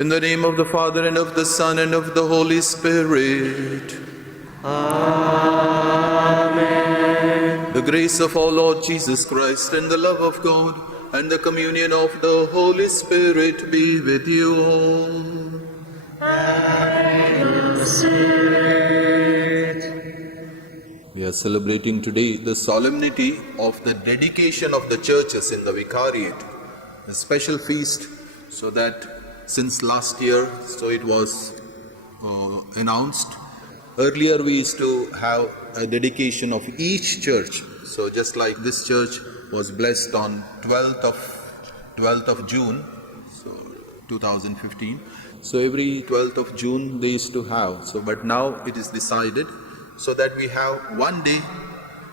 In the name of the Father, and of the Son, and of the Holy Spirit. Amen. The grace of our Lord Jesus Christ, and the love of God, and the communion of the Holy Spirit be with you all. We are celebrating today the solemnity of the dedication of the churches in the Vicariate, a special feast, so that since last year, so it was announced. Earlier we used to have a dedication of each church. So just like this church was blessed on 12th of June, so 2015. So every 12th of June they used to have. So but now it is decided so that we have one day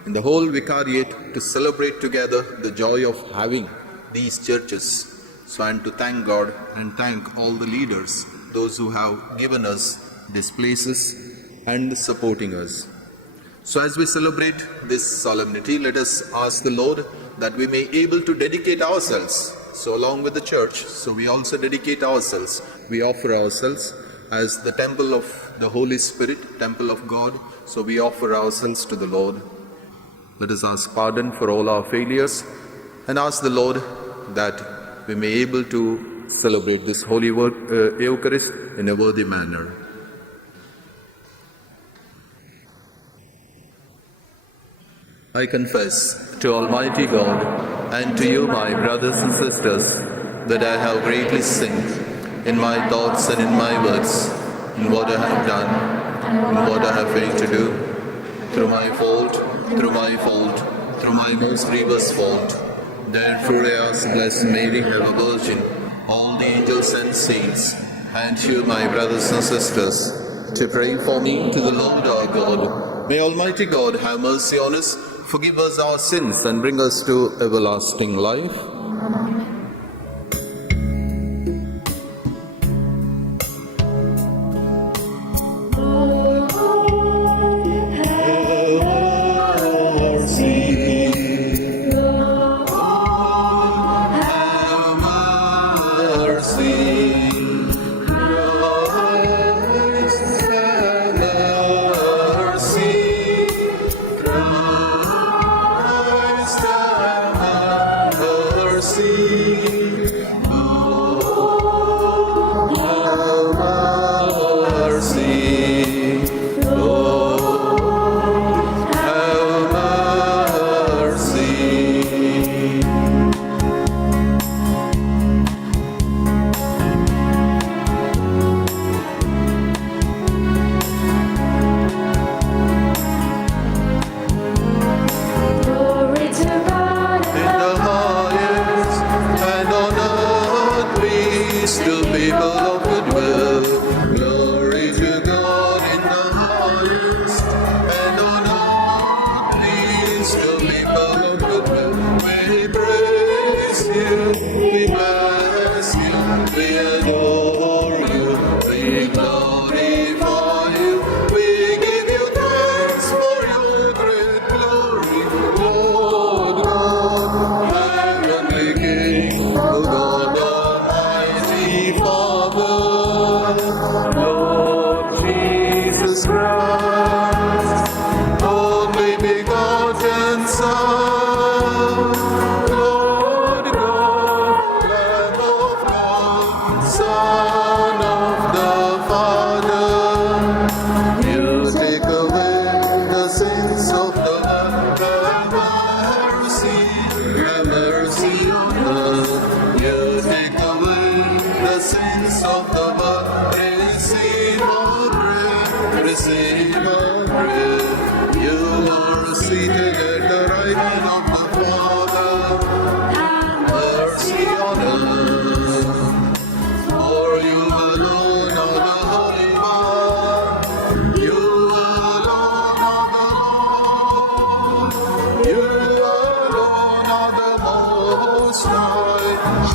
in the whole Vicariate to celebrate together the joy of having these churches. So, and to thank God and thank all the leaders, those who have given us these places and supporting us. So as we celebrate this solemnity, let us ask the Lord that we may be able to dedicate ourselves. So along with the church, so we also dedicate ourselves. We offer ourselves as the temple of the Holy Spirit, temple of God. So we offer ourselves to the Lord. Let us ask pardon for all our failures and ask the Lord that we may be able to celebrate this Holy Eucharist in a worthy manner. I confess to Almighty God and to you, my brothers and sisters, that I have greatly sinned in my thoughts and in my words, in what I have done, in what I have failed to do, through my fault, through my most grievous fault. Therefore I ask Blessed Mary, ever Virgin, all the angels and saints, and you, my brothers and sisters, to pray for me to the Lord our God. May Almighty God have mercy on us, forgive us our sins, and bring us to everlasting life.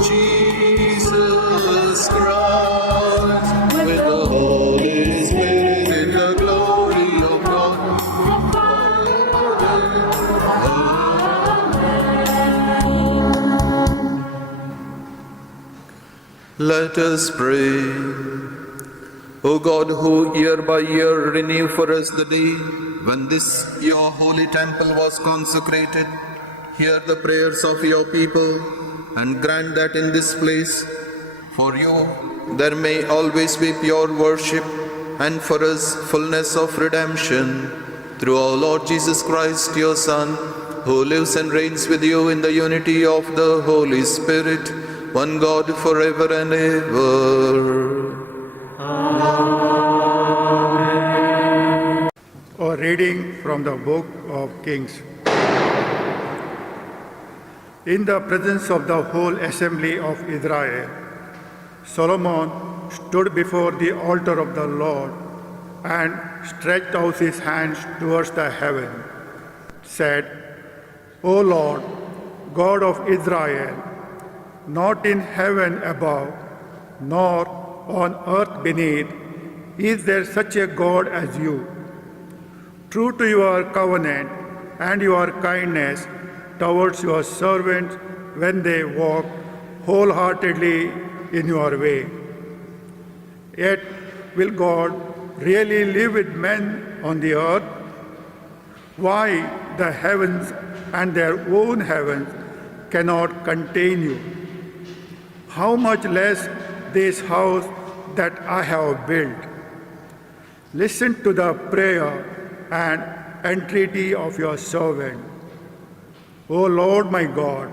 Jesus Christ. Let us pray. O God, who year by year renew for us the day when this your holy temple was consecrated, hear the prayers of your people and grant that in this place, for you, there may always be pure worship, and for us fullness of redemption. Through our Lord Jesus Christ, your Son, who lives and reigns with you in the unity of the Holy Spirit, one God forever and ever. A reading from the book of Kings. In the presence of the whole assembly of Israel, Solomon stood before the altar of the Lord and stretched out his hands towards the heaven, said, O Lord, God of Israel, not in heaven above, nor on earth beneath, is there such a God as you, true to your covenant and your kindness towards your servants when they walk wholeheartedly in your way. Yet will God really live with men on the earth? Why the heavens and their own heavens cannot contain you? How much less this house that I have built? Listen to the prayer and entreaty of your servant. O Lord my God,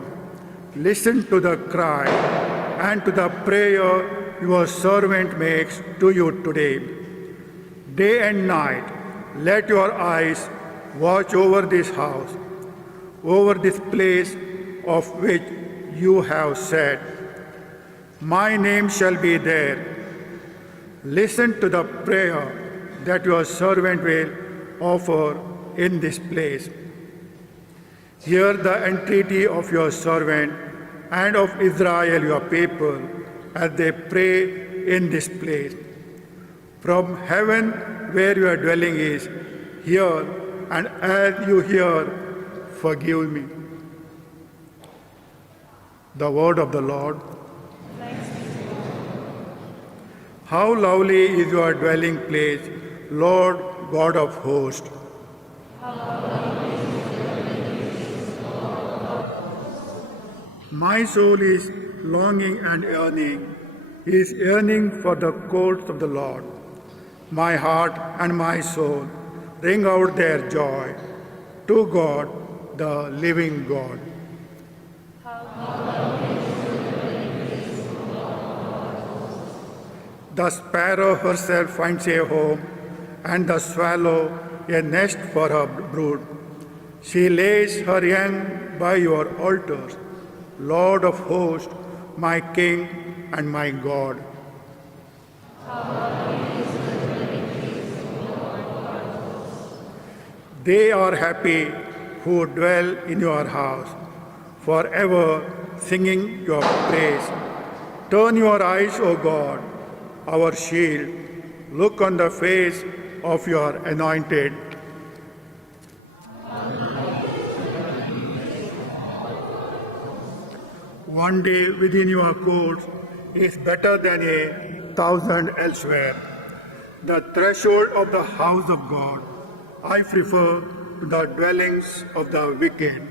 listen to the cry and to the prayer your servant makes to you today. Day and night, let your eyes watch over this house, over this place of which you have said, my name shall be there. Listen to the prayer that your servant will offer in this place. Hear the entreaty of your servant and of Israel your people as they pray in this place. From heaven where your dwelling is, hear, and as you hear, forgive me. The word of the Lord. How lovely is your dwelling place, Lord God of hosts. My soul is longing and yearning for the courts of the Lord. My heart and my soul ring out their joy to God, the living God. The sparrow herself finds a home, and the swallow a nest for her brood. She lays her young by your altars, Lord of hosts, my King and my God. They are happy who dwell in your house, forever singing your praise. Turn your eyes, O God, our shield. Look on the face of your anointed. One day within your courts is better than 1,000 elsewhere. The threshold of the house of God I prefer to the dwellings of the wicked.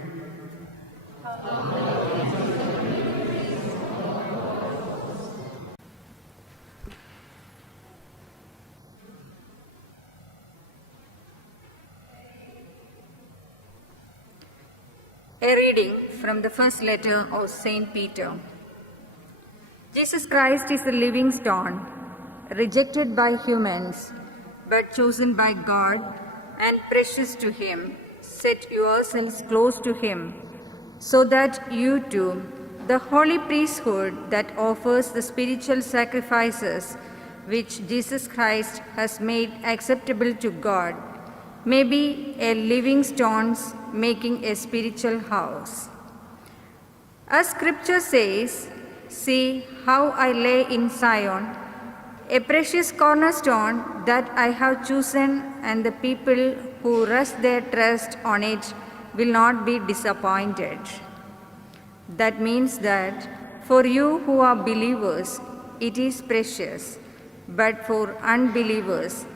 A reading from the first letter of St. Peter. Jesus Christ is the living stone, rejected by humans, but chosen by God and precious to Him. Set yourselves close to Him, so that you too, the holy priesthood that offers the spiritual sacrifices which Jesus Christ has made acceptable to God, may be a living stones making a spiritual house. As Scripture says, see how I lay in Zion a precious cornerstone that I have chosen, and the people who rest their trust on it will not be disappointed. That means that for you who are believers, it is precious, but for unbelievers,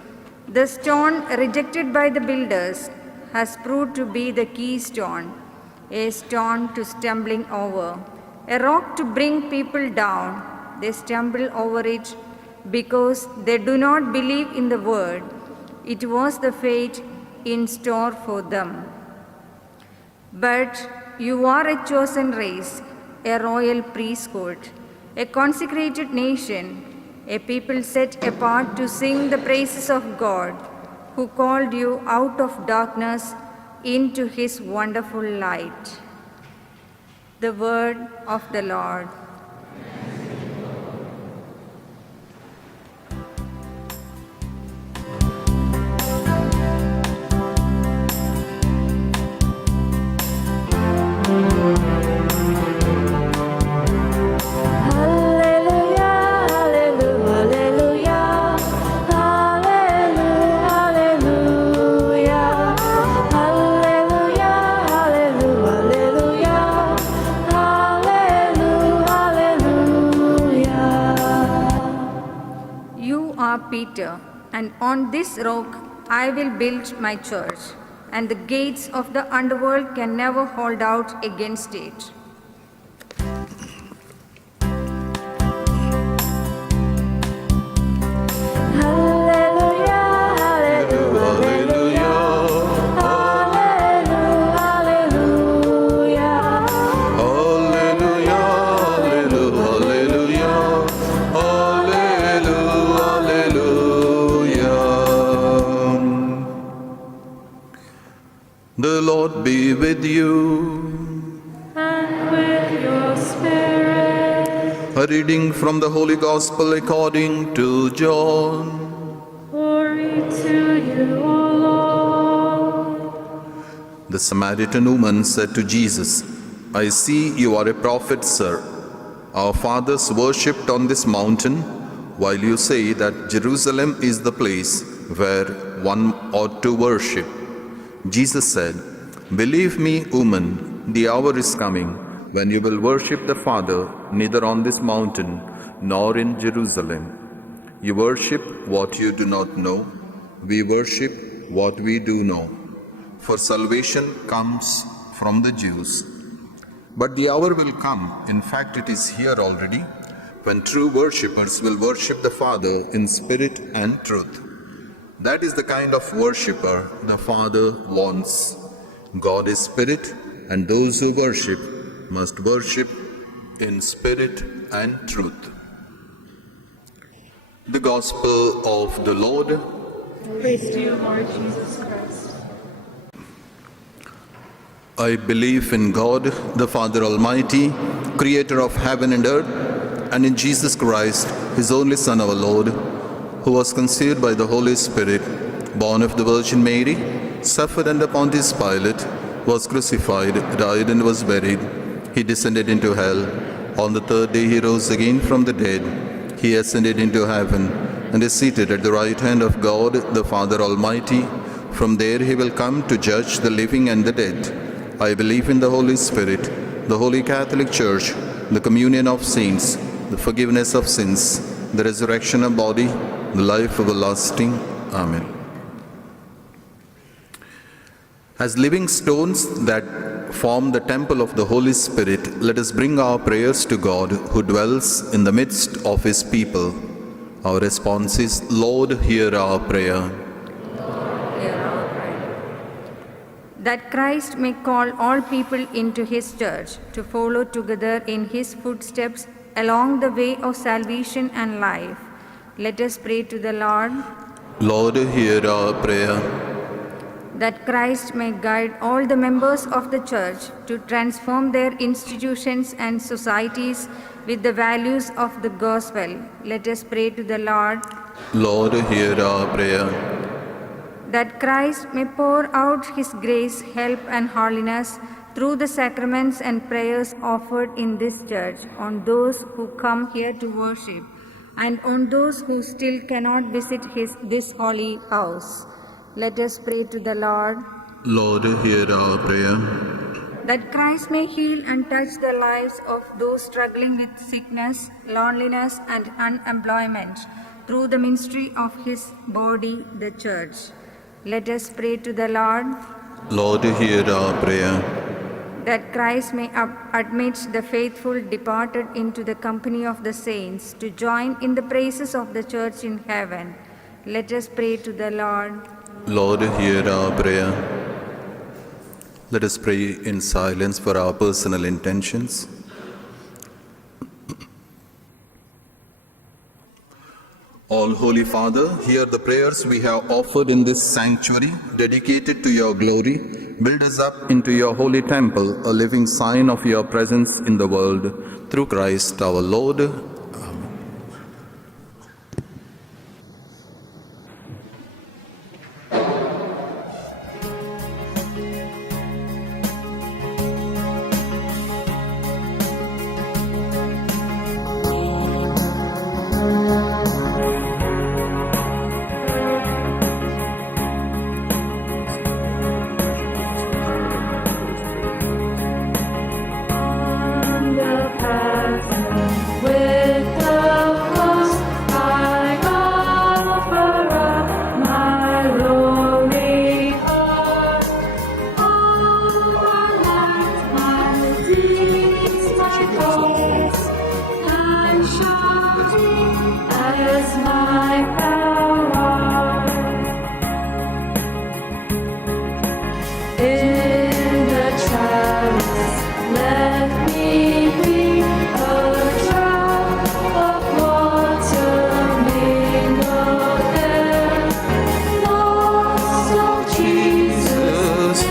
the stone rejected by the builders has proved to be the keystone, a stone to stumbling over, a rock to bring people down. They stumble over it because they do not believe in the word. It was the fate in store for them. But you are a chosen race, a royal priesthood, a consecrated nation, a people set apart to sing the praises of God, who called you out of darkness into his wonderful light. The word of the Lord. Peter, and on this rock I will build my church, and the gates of the underworld can never hold out against it. The Lord be with you. And with your spirit. A reading from the Holy Gospel according to John. Glory to you, O Lord. The Samaritan woman said to Jesus, I see you are a prophet, sir. Our fathers worshipped on this mountain, while you say that Jerusalem is the place where one ought to worship. Jesus said, Believe me, woman, the hour is coming when you will worship the Father neither on this mountain nor in Jerusalem. You worship what you do not know. We worship what we do know. For salvation comes from the Jews. But the hour will come, in fact it is here already, when true worshippers will worship the Father in spirit and truth. That is the kind of worshipper the Father wants. God is spirit, and those who worship must worship in spirit and truth. The Gospel of the Lord. Praise to you, Lord Jesus Christ. I believe in God, the Father Almighty, creator of heaven and earth, and in Jesus Christ, his only Son, our Lord, who was conceived by the Holy Spirit, born of the Virgin Mary, suffered under Pontius Pilate, was crucified, died and was buried. He descended into hell. On the third day he rose again from the dead. He ascended into heaven and is seated at the right hand of God, the Father Almighty. From there he will come to judge the living and the dead. I believe in the Holy Spirit, the Holy Catholic Church, the communion of saints, the forgiveness of sins, the resurrection of body, the life everlasting. Amen. As living stones that form the temple of the Holy Spirit, let us bring our prayers to God who dwells in the midst of his people. Our response is, Lord, hear our prayer. That Christ may call all people into his church to follow together in his footsteps along the way of salvation and life. Let us pray to the Lord. Lord, hear our prayer. That Christ may guide all the members of the church to transform their institutions and societies with the values of the gospel. Let us pray to the Lord. Lord, hear our prayer. That Christ may pour out his grace, help, and holiness through the sacraments and prayers offered in this church on those who come here to worship and on those who still cannot visit this holy house. Let us pray to the Lord. Lord, hear our prayer. that Christ may heal and touch the lives of those struggling with sickness, loneliness, and unemployment through the ministry of his body, the church. Let us pray to the Lord Lord, hear our prayer. that Christ may admit the faithful departed into the company of the saints to join in the praises of the church in heaven. Let us pray to the Lord. Lord, hear our prayer. Let us pray in silence for our personal intentions. All Holy Father, hear the prayers we have offered in this sanctuary, dedicated to your glory. Build us up into your holy temple, a living sign of your presence in the world. Through Christ our Lord. Amen. On the path with the cross, I offer up my lowly heart. All my deeds, my thoughts, and shine as my power. In the chalice, let me be a drop of water mingled there. Lost of Jesus, in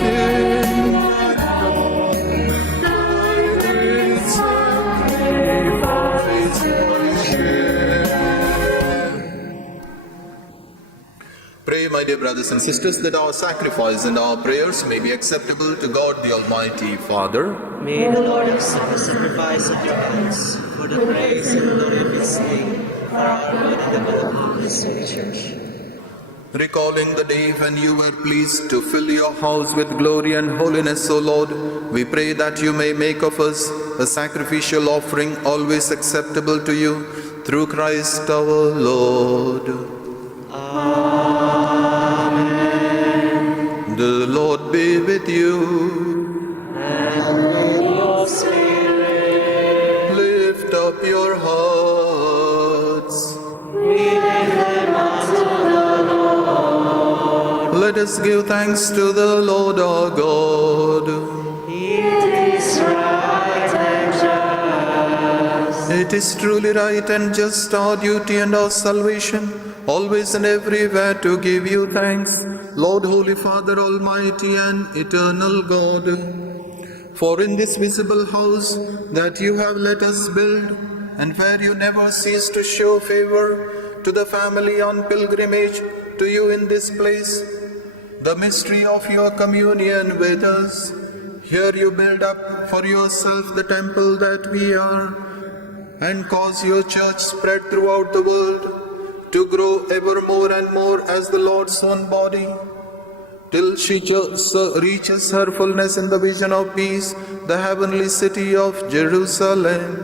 thy great sacrifice I share. Pray, my dear brothers and sisters, that our sacrifice and our prayers may be acceptable to God the Almighty Father. May the Lord accept the sacrifice of your hands for the praise and glory of his name, for our good and the good of all his holy church. Recalling the day when you were pleased to fill your house with glory and holiness, O Lord, we pray that you may make of us a sacrificial offering always acceptable to you, through Christ our Lord. Amen. The Lord be with you. Your spirit, Lift up your hearts. Let us give thanks to the Lord our God. it is right and just. It is truly right and just, our duty and our salvation, always and everywhere to give you thanks, Lord, Holy Father, Almighty and eternal God. For in this visible house that you have let us build, and where you never cease to show favor to the family on pilgrimage to you in this place, the mystery of your communion with us, here you build up for yourself the temple that we are, and cause your church spread throughout the world to grow ever more and more as the Lord's own body, till she reaches her fullness in the vision of peace, the heavenly city of Jerusalem.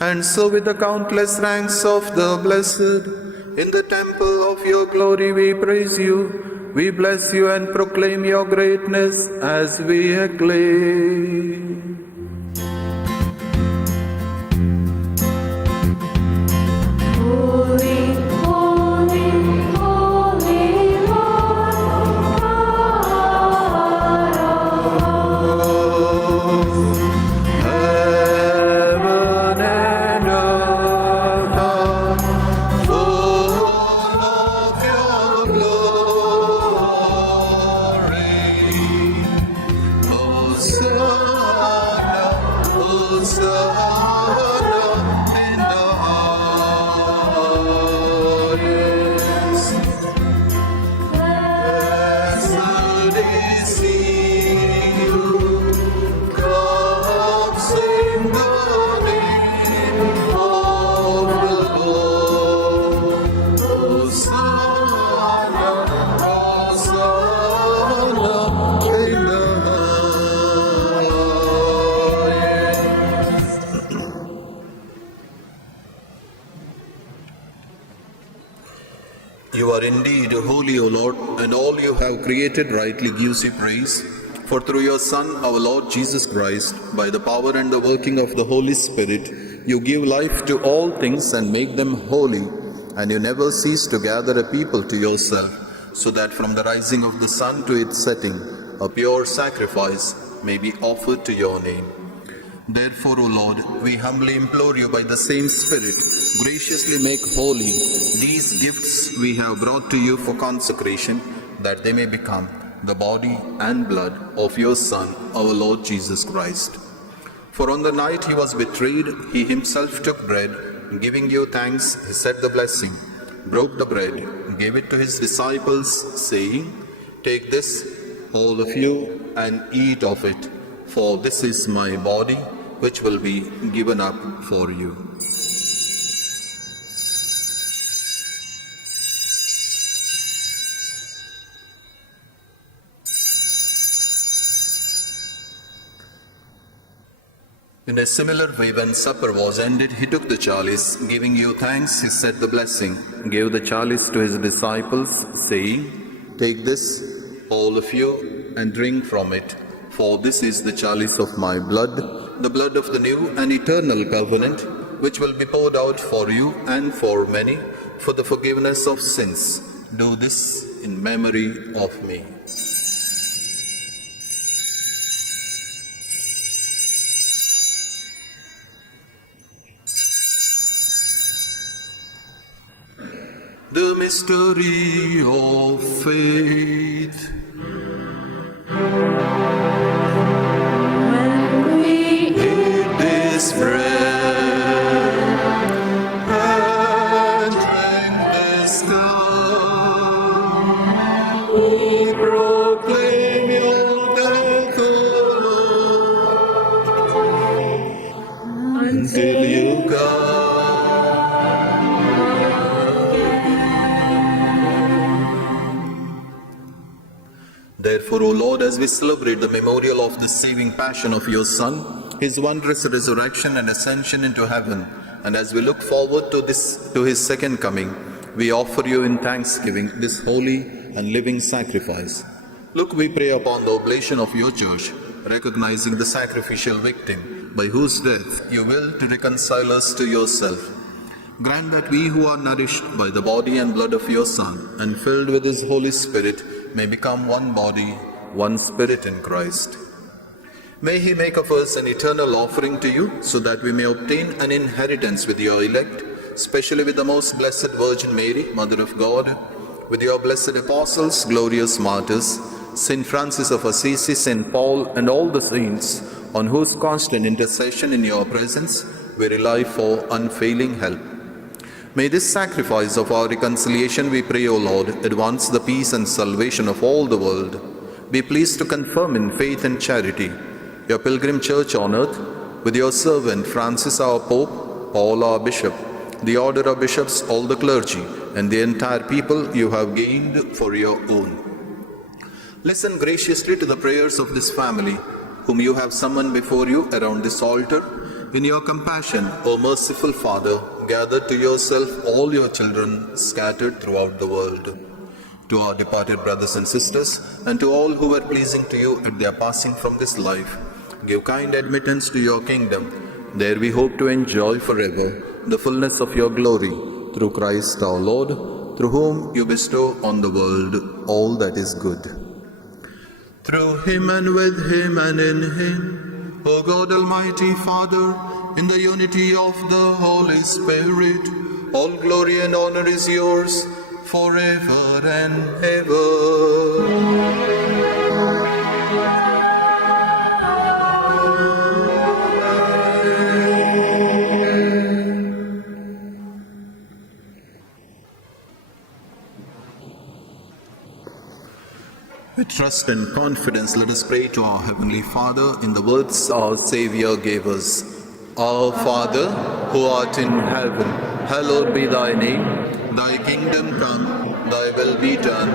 And so with the countless ranks of the blessed, in the temple of your glory we praise you, we bless you and proclaim your greatness as we acclaim. Holy, holy, holy Lord, God of hosts. Heaven and earth are full of your glory. Hosanna You are indeed holy, O Lord, and all you have created rightly gives you praise. For through your Son, our Lord Jesus Christ, by the power and the working of the Holy Spirit, you give life to all things and make them holy, and you never cease to gather a people to yourself, so that from the rising of the sun to its setting, a pure sacrifice may be offered to your name. Therefore, O Lord, we humbly implore you by the same Spirit, graciously make holy these gifts we have brought to you for consecration, that they may become the body and blood of your Son, our Lord Jesus Christ. For on the night he was betrayed, he himself took bread, giving you thanks, he said the blessing, broke the bread, gave it to his disciples, saying, "Take this, all of you, and eat of it, for this is my body, which will be given up for you." In a similar way, when supper was ended, he took the chalice, giving you thanks, he said the blessing, gave the chalice to his disciples, saying, "Take this, all of you, and drink from it, for this is the chalice of my blood, the blood of the new and eternal covenant, which will be poured out for you and for many for the forgiveness of sins. Do this in memory of me." The mystery of faith. When we Eat this bread and drink this cup, we proclaim your death, O Lord, until you come. Therefore, O Lord, as we celebrate the memorial of the saving passion of your Son, his wondrous resurrection and ascension into heaven, and as we look forward to his second coming, we offer you in thanksgiving this holy and living sacrifice. Look, we pray upon the oblation of your church, recognizing the sacrificial victim, by whose death you will to reconcile us to yourself. Grant that we who are nourished by the body and blood of your Son, and filled with his Holy Spirit, may become one body, one spirit in Christ. May he make of us an eternal offering to you, so that we may obtain an inheritance with your elect, especially with the most blessed Virgin Mary, Mother of God, with your blessed apostles, glorious martyrs, Saint Francis of Assisi, Saint Paul, and all the saints, on whose constant intercession in your presence we rely for unfailing help. May this sacrifice of our reconciliation, we pray, O Lord, advance the peace and salvation of all the world. Be pleased to confirm in faith and charity your pilgrim church on earth, with your servant Francis our Pope, Paul our Bishop, the order of bishops, all the clergy, and the entire people you have gained for your own. Listen graciously to the prayers of this family, whom you have summoned before you around this altar. In your compassion, O merciful Father, gather to yourself all your children scattered throughout the world. To our departed brothers and sisters, and to all who were pleasing to you at their passing from this life, give kind admittance to your kingdom. There we hope to enjoy forever the fullness of your glory, through Christ our Lord, through whom you bestow on the world all that is good. Through him and with him and in him, O God, Almighty Father, in the unity of the Holy Spirit, all glory and honor is yours forever and ever. With trust and confidence, let us pray to our Heavenly Father in the words our Savior gave us. Our Father, who art in heaven, hallowed be thy name. Thy kingdom come, thy will be done,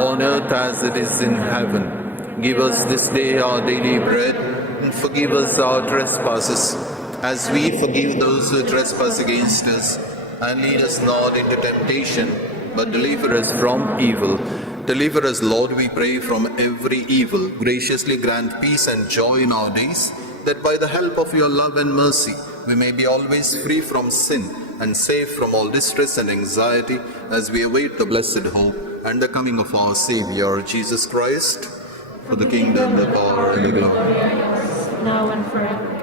on earth as it is in heaven. Give us this day our daily bread, and forgive us our trespasses, as we forgive those who trespass against us. And lead us not into temptation, but deliver us from evil. Deliver us, Lord, we pray, from every evil. Graciously grant peace and joy in our days, that by the help of your love and mercy, we may be always free from sin and safe from all distress and anxiety, as we await the blessed hope and the coming of our Savior, Jesus Christ. For the kingdom, the power, and the glory, now and forever.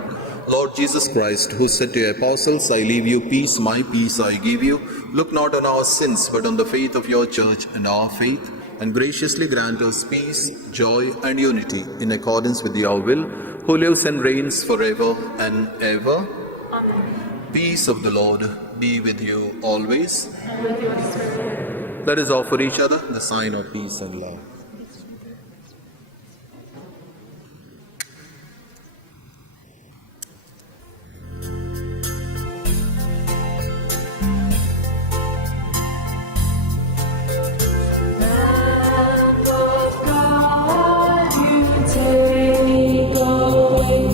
Lord Jesus Christ, who said to your apostles, I leave you peace, my peace I give you, look not on our sins, but on the faith of your church and our faith, and graciously grant us peace, joy, and unity in accordance with your will, who lives and reigns forever and ever. Amen. Peace of the Lord be with you always. And with your spirit. Let us offer each other the sign of peace and love. Lamb of God, you take away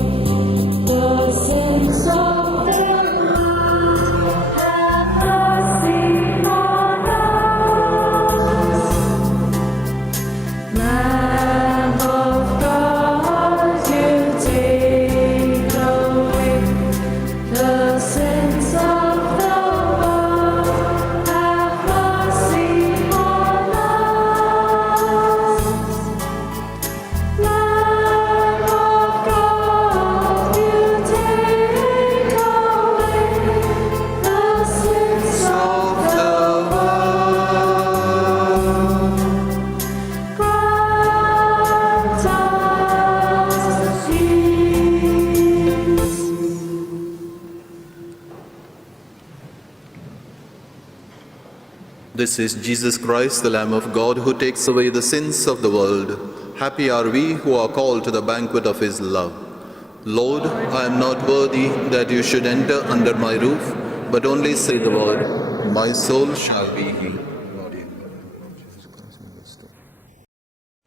the sins of the world. Have mercy on us. Lamb of God, you take away the sins of the world. Have mercy on us. Lamb of God, you take away the sins of the world. Grant us peace. This is Jesus Christ, the Lamb of God, who takes away the sins of the world. Happy are we who are called to the banquet of his love. Lord, I am not worthy that you should enter under my roof, but only say the word, my soul shall be healed.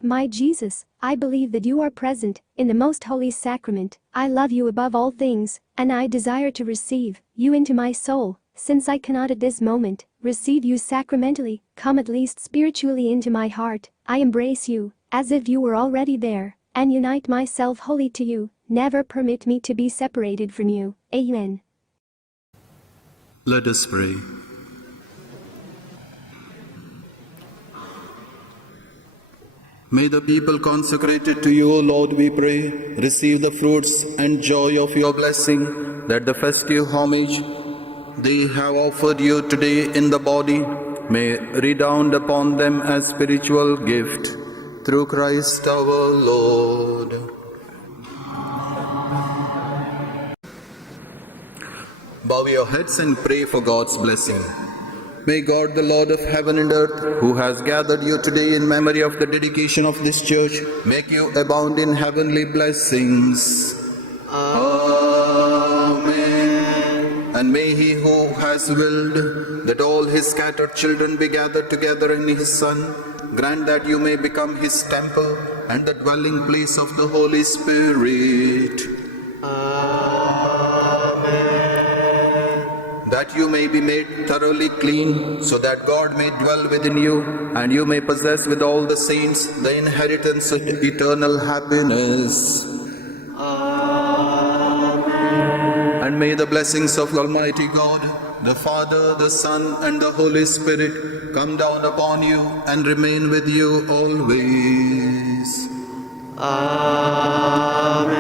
My Jesus, I believe that you are present in the most holy sacrament. I love you above all things, and I desire to receive you into my soul. Since I cannot at this moment receive you sacramentally, come at least spiritually into my heart. I embrace you as if you were already there, and unite myself wholly to you. Never permit me to be separated from you. Amen. Let us pray. May the people consecrated to you, O Lord, we pray, receive the fruits and joy of your blessing, that the festive homage they have offered you today in the body may redound upon them as spiritual gift. Through Christ our Lord. Bow your heads and pray for God's blessing. May God, the Lord of heaven and earth, who has gathered you today in memory of the dedication of this church, make you abound in heavenly blessings. Amen. And may he who has willed that all his scattered children be gathered together in his Son, grant that you may become his temple and the dwelling place of the Holy Spirit. That you may be made thoroughly clean, so that God may dwell within you, and you may possess with all the saints the inheritance of eternal happiness. And may the blessings of Almighty God, the Father, the Son, and the Holy Spirit come down upon you and remain with you always. Amen.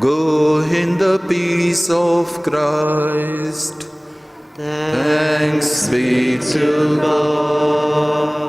Go in the peace of Christ. Thanks be to God.